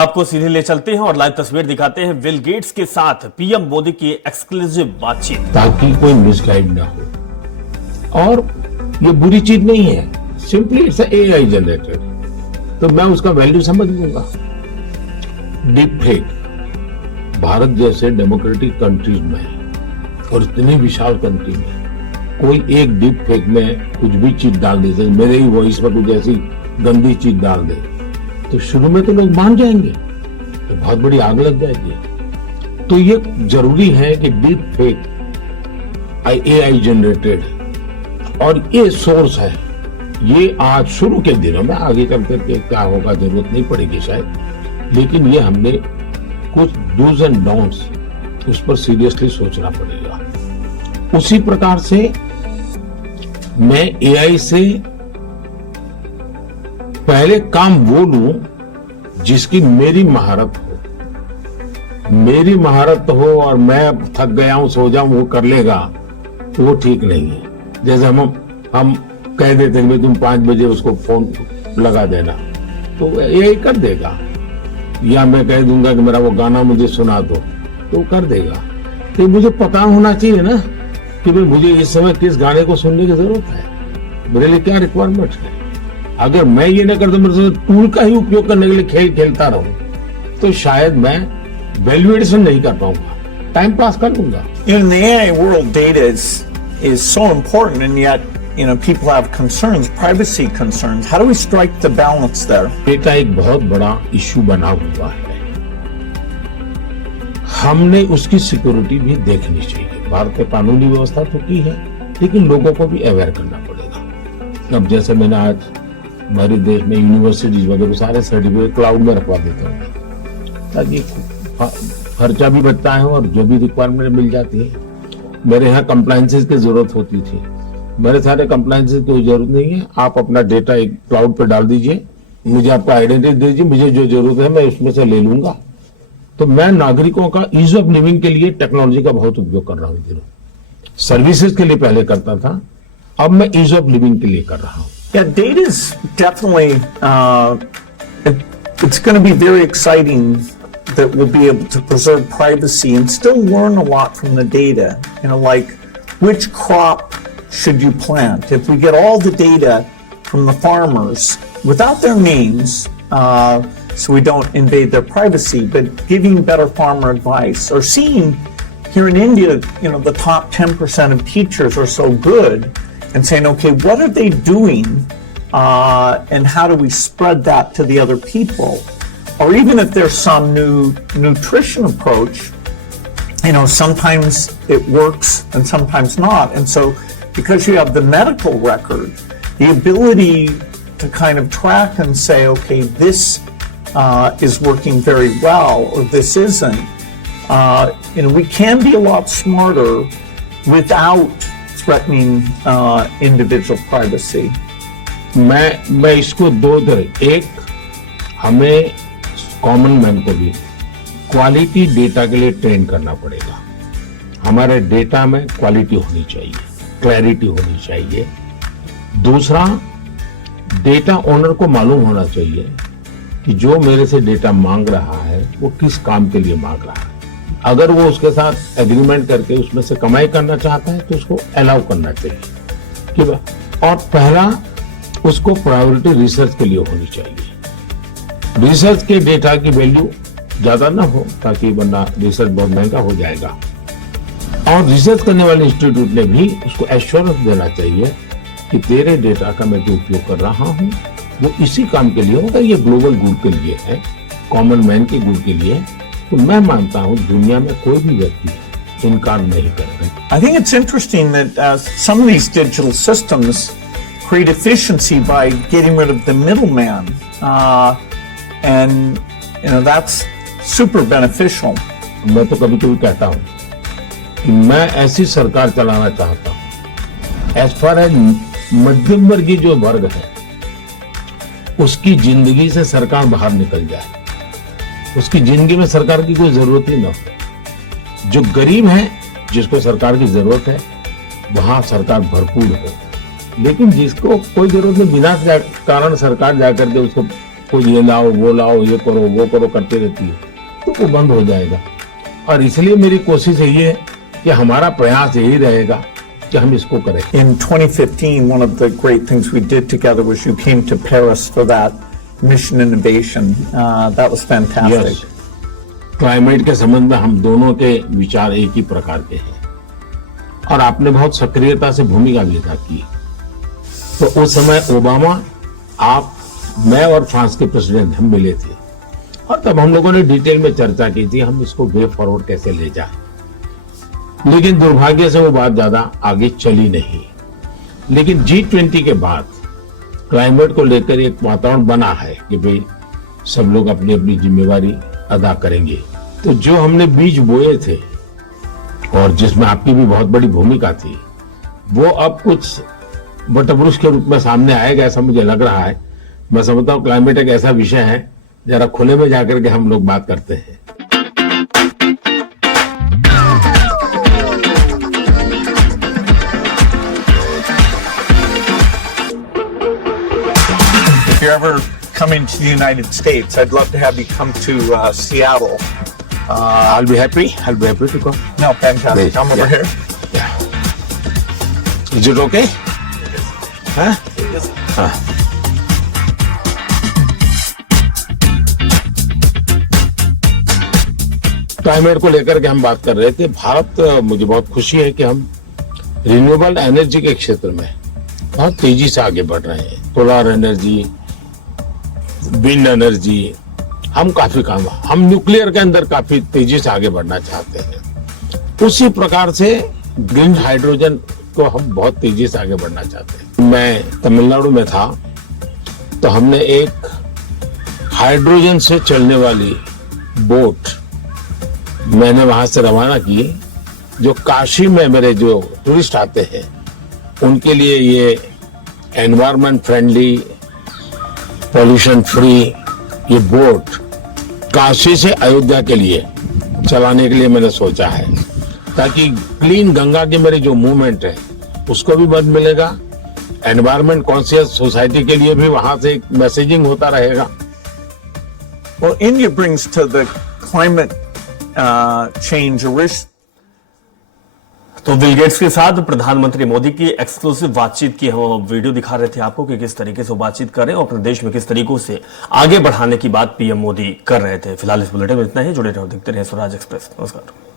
आपको सीधे ले चलते हैं और लाइव तस्वीर दिखाते हैं बिल गेट्स के साथ पीएम मोदी की एक्सक्लूसिव बातचीत, ताकि कोई मिसगाइड ना हो। और ये बुरी चीज नहीं है, सिंपली इट्स एआई जनरेटेड, तो मैं उसका वैल्यू समझ लूंगा। डीप फेक भारत जैसे डेमोक्रेटिक कंट्रीज में और इतनी विशाल कंट्री में कोई एक डीप फेक में कुछ भी चीज डाल दे, मेरे ही वॉइस में कुछ ऐसी गंदी चीज डाल दे तो शुरू में तो लोग मान जाएंगे, तो बहुत बड़ी आग लग जाएगी। तो ये जरूरी है कि डीप फेक एआई जनरेटेड और ये सोर्स है, ये आज शुरू के दिनों में, आगे चल करके क्या होगा जरूरत नहीं पड़ेगी शायद, लेकिन ये हमने कुछ डूज एंड डोंट्स उस पर सीरियसली सोचना पड़ेगा। उसी प्रकार से मैं एआई से पहले काम वो लूं जिसकी मेरी महारत हो और मैं थक गया हूं, सो जाऊं, वो कर लेगा, तो वो ठीक नहीं है। जैसे हम कह देते हैं तुम 5 बजे उसको फोन लगा देना, तो यही कर देगा। या मैं कह दूंगा कि मेरा वो गाना मुझे सुना दो, तो कर देगा। तो मुझे पता होना चाहिए ना कि भाई मुझे इस समय किस गाने को सुनने की जरूरत है, मेरे लिए क्या रिक्वायरमेंट है। अगर मैं ये ना करता, मेरे टूल का ही उपयोग करने के लिए खेल खेलता रहूं, तो शायद मैं वैल्यूएशन नहीं कर पाऊंगा, टाइम पास कर लूंगा। In the AI world, data is so important, and yet, people have concerns, privacy concerns. How do we strike the balance there? Data एक बहुत बड़ा इश्यू बना हुआ है, हमने उसकी सिक्योरिटी भी देखनी चाहिए। भारत में कानूनी व्यवस्था तो की है, लेकिन लोगों को भी अवेयर करना पड़ेगा। अब जैसे मैंने आज हमारे देश में यूनिवर्सिटीज वगैरह सारे सर्टिफिकेट क्लाउड में रखवा देता हूँ, ताकि खर्चा भी बचता है और जो भी रिक्वायरमेंट मिल जाती है। मेरे यहाँ कंप्लायंसेस की जरूरत होती थी, मेरे सारे कंप्लायंसेस की कोई जरूरत नहीं है। आप अपना डेटा एक क्लाउड पर डाल दीजिए, मुझे आपका आइडेंटिटी दीजिए, मुझे जो जरूरत है मैं उसमें से ले लूंगा। तो मैं नागरिकों का ईज ऑफ लिविंग के लिए टेक्नोलॉजी का बहुत उपयोग कर रहा हूँ। सर्विसेज के लिए पहले करता था, अब मैं ईज ऑफ लिविंग के लिए कर रहा हूँ। Yeah, data is definitely, it's going to be very exciting that we'll be able to preserve privacy and still learn a lot from the data. Like which crop should you plant? If we get all the data from the farmers without their names, so we don't invade their privacy, but giving better farmer advice, or seeing here in India, the top 10% of teachers are so good, and saying, okay, what are they doing, and how do we spread that to the other people? Or even if there's some new nutrition approach, sometimes it works and sometimes not. And so because you have the medical record, the ability to kind of track and say, okay, this is working very well, or this isn't, we can be a lot smarter without threatening individual privacy. मैं इसको दो तरह, एक हमें common man को भी quality data के लिए ट्रेन करना पड़ेगा। हमारे डेटा में क्वालिटी होनी चाहिए, क्लैरिटी होनी चाहिए। दूसरा, डेटा ओनर को मालूम होना चाहिए कि जो मेरे से डेटा मांग रहा है वो किस काम के लिए मांग रहा है। अगर वो उसके साथ एग्रीमेंट करके उसमें से कमाई करना चाहता है तो उसको अलाउ करना चाहिए। और पहला, उसको प्रायोरिटी रिसर्च के लिए होनी चाहिए। रिसर्च के डेटा की वैल्यू ज्यादा ना हो, ताकि वरना रिसर्च बहुत महंगा हो जाएगा। और रिसर्च करने वाले इंस्टीट्यूट ने भी उसको एश्योरेंस देना चाहिए कि तेरे डेटा का मैं जो उपयोग कर रहा हूँ वो इसी काम के लिए होगा, ये ग्लोबल गुड के लिए है, कॉमन मैन के गुड के लिए। तो मैं मानता हूं दुनिया में कोई भी व्यक्ति इनकार नहीं करेगा। I think it's interesting that some of these digital systems create efficiency by getting rid of the middleman, and that's super beneficial. मैं तो कभी-कभी कहता हूं कि मैं ऐसी सरकार चलाना चाहता हूं, एज फार एज मध्यम वर्गीय जो वर्ग है उसकी जिंदगी से सरकार बाहर निकल जाए, उसकी जिंदगी में सरकार की कोई जरूरत ही ना हो। जो गरीब है, जिसको सरकार की जरूरत है, वहां सरकार भरपूर हो। लेकिन जिसको कोई जरूरत नहीं, बिना कारण सरकार जाकर के उसको आपको ये लाओ वो लाओ, ये करो वो करो करती रहती है, तो वो बंद हो जाएगा। और इसलिए मेरी कोशिश यही है कि हमारा प्रयास यही रहेगा कि हम इसको करें। In 2015, one of the great things we did together was you came to Paris for that mission innovation. That was fantastic. Yes. Climate के संबंध में हम दोनों के विचार एक ही प्रकार के हैं और आपने बहुत सक्रियता से भूमिका भी अदा की। तो उस समय ओबामा, आप, मैं और फ्रांस के प्रेसिडेंट हम मिले थे और तब हम लोगों ने डिटेल में चर्चा की थी हम इसको वे फॉरवर्ड कैसे ले जाएं। लेकिन दुर्भाग्य से वो बात ज्यादा आगे चली नहीं। लेकिन G20 के बाद क्लाइमेट को लेकर एक वातावरण बना है कि भाई सब लोग अपनी अपनी जिम्मेवारी अदा करेंगे। तो जो हमने बीज बोए थे और जिसमें आपकी भी बहुत बड़ी भूमिका थी, वो अब कुछ वटवृक्ष के रूप में सामने आएगा ऐसा मुझे लग रहा है। मैं समझता हूँ क्लाइमेट एक ऐसा विषय है जरा खुले में जाकर के हम लोग बात करते हैं। If you're ever coming to the United States, I'd love to have you come to Seattle. I'll be happy to come. No, fantastic. I'm over here. Yeah. Is it okay? Huh? हाँ। Climate को लेकर के हम बात कर रहे थे। भारत, मुझे बहुत खुशी है कि हम रिन्यूएबल एनर्जी के क्षेत्र में बहुत तेजी से आगे बढ़ रहे हैं। सोलर एनर्जी, विंड एनर्जी, हम काफी काम, हम न्यूक्लियर के अंदर काफी तेजी से आगे बढ़ना चाहते हैं। उसी प्रकार से ग्रीन हाइड्रोजन को हम बहुत तेजी से आगे बढ़ना चाहते हैं। मैं तमिलनाडु में था तो हमने एक हाइड्रोजन से चलने वाली बोट मैंने वहां से रवाना की, जो काशी में मेरे जो टूरिस्ट आते हैं उनके लिए ये एनवायरमेंट फ्रेंडली, पॉल्यूशन फ्री ये बोट काशी से अयोध्या के लिए चलाने के लिए मैंने सोचा है, ताकि क्लीन गंगा की मेरी जो मूवमेंट है उसको भी मदद मिलेगा, एनवायरमेंट कॉन्शियस सोसाइटी के लिए भी वहां से एक मैसेजिंग होता रहेगा। Well, India brings to the climate change a risk. तो बिल गेट्स के साथ प्रधानमंत्री मोदी की एक्सक्लूसिव बातचीत की हम वीडियो दिखा रहे थे आपको कि किस तरीके से वो बातचीत कर रहे हैं और अपने देश में किस तरीकों से आगे बढ़ाने की बात पीएम मोदी कर रहे थे। फिलहाल इस बुलेटिन में इतना ही। जुड़े रहो, देखते रहे स्वराज एक्सप्रेस। नमस्कार।